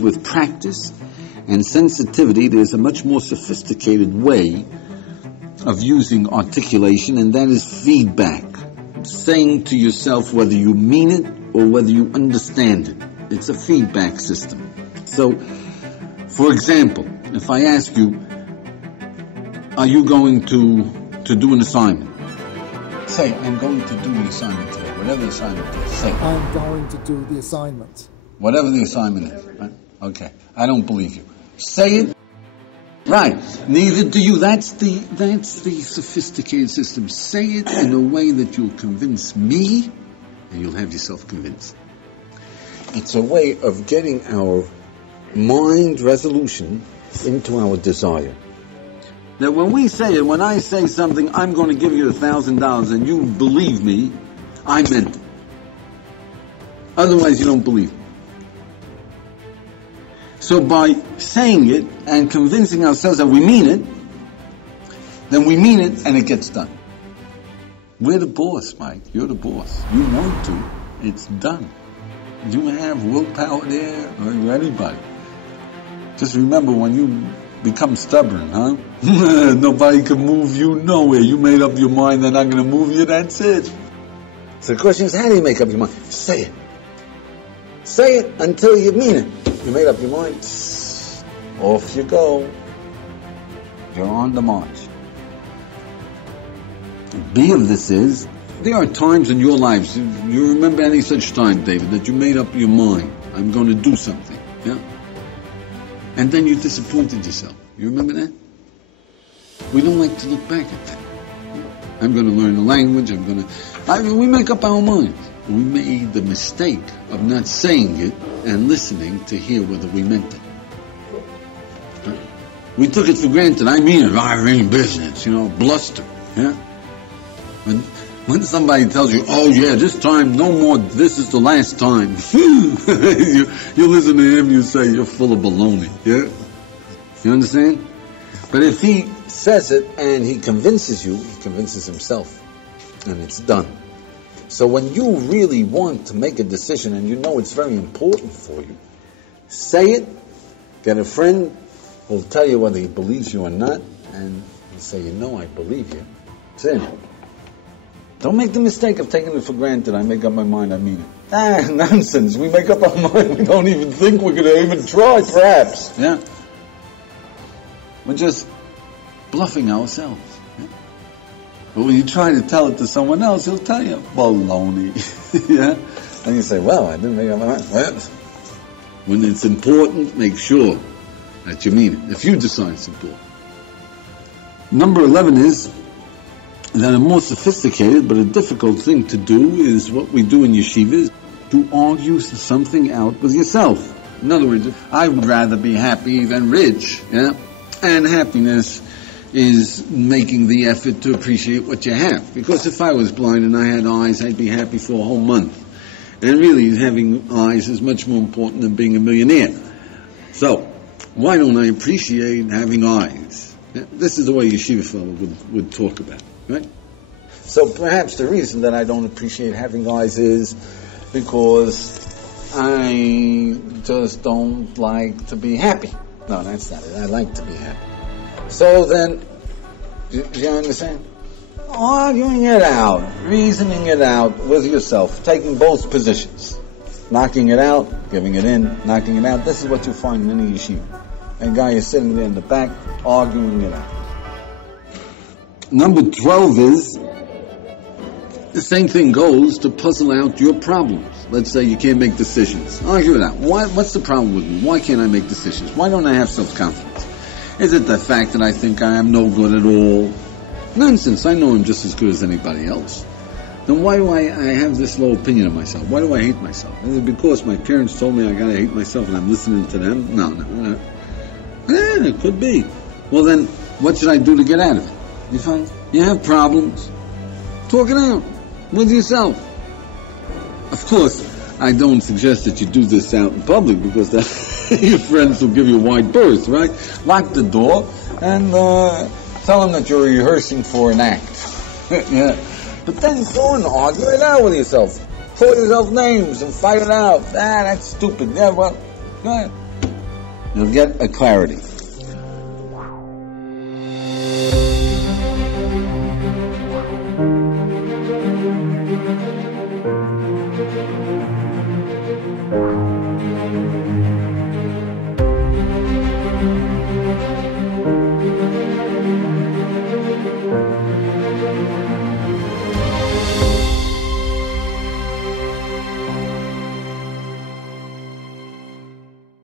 With practice and sensitivity, there's a much more sophisticated way of using articulation, and that is feedback. Saying to yourself whether you mean it or whether you understand it. It's a feedback system. So, for example, if I ask you, are you going to do an assignment? Say, I'm going to do the assignment today. Whatever the assignment is, say. I'm going to do the assignment. Whatever the assignment is, right? Okay, I don't believe you. Say it. Right. Neither do you. That's the sophisticated system. Say it in a way that you'll convince me, and you'll have yourself convinced. It's a way of getting our mind resolution into our desire. Now, when we say it, when I say something, I'm going to give you $1,000, and you believe me, I meant it. Otherwise, you don't believe me. So by saying it and convincing ourselves that we mean it, then we mean it and it gets done. We're the boss, Mike. You're the boss. You want to, it's done. You have willpower there or anybody. Just remember, when you become stubborn, nobody can move you nowhere. You made up your mind they're not going to move you, that's it. So the question is, how do you make up your mind? Say it. Say it until you mean it. You made up your mind, off you go. You're on the march. The B of this is, there are times in your lives, you remember any such time, David, that you made up your mind, I'm going to do something, yeah? And then you disappointed yourself. You remember that? We don't like to look back at that. I'm going to learn the language, we make up our minds. We made the mistake of not saying it and listening to hear whether we meant it. We took it for granted. I mean it. I mean business, bluster. Yeah. When somebody tells you, oh yeah, this time, no more, this is the last time. you listen to him, you say, you're full of baloney. Yeah. You understand? But if he says it and he convinces you, he convinces himself. And it's done. So when you really want to make a decision and you know it's very important for you, say it, get a friend who'll tell you whether he believes you or not, and you say, I believe you. That's it. Don't make the mistake of taking it for granted. I make up my mind, I mean it. Nonsense. We make up our mind. We don't even think we're going to even try, perhaps. Yeah. We're just bluffing ourselves. But when you try to tell it to someone else, he'll tell you, baloney. Yeah? And you say, well, I didn't make up my mind. Well, when it's important, make sure that you mean it. If you decide it's important. Number 11 is that a more sophisticated but a difficult thing to do is what we do in yeshivas, to argue something out with yourself. In other words, I would rather be happy than rich. Yeah? And happiness is making the effort to appreciate what you have. Because if I was blind and I had eyes, I'd be happy for a whole month. And really, having eyes is much more important than being a millionaire. So, why don't I appreciate having eyes? This is the way yeshiva fellow would talk about it, right? So perhaps the reason that I don't appreciate having eyes is because I just don't like to be happy. No, that's not it. I like to be happy. So then, do you understand? Arguing it out, reasoning it out with yourself, taking both positions. Knocking it out, giving it in, knocking it out. This is what you find in any yeshiva. A guy is sitting there in the back, arguing it out. Number 12 is, the same thing goes to puzzle out your problems. Let's say you can't make decisions. Argue it out. What's the problem with me? Why can't I make decisions? Why don't I have self-confidence? Is it the fact that I think I am no good at all? Nonsense. I know I'm just as good as anybody else. Then why do I have this low opinion of myself? Why do I hate myself? Is it because my parents told me I gotta hate myself and I'm listening to them? No. It could be. Well then, what should I do to get out of it? You find? You have problems. Talk it out with yourself. Of course, I don't suggest that you do this out in public because your friends will give you a wide berth, right? Lock the door and tell them that you're rehearsing for an act. Yeah. But then go and argue it out with yourself. Call yourself names and fight it out. That's stupid. Yeah, well, go ahead. You'll get a clarity.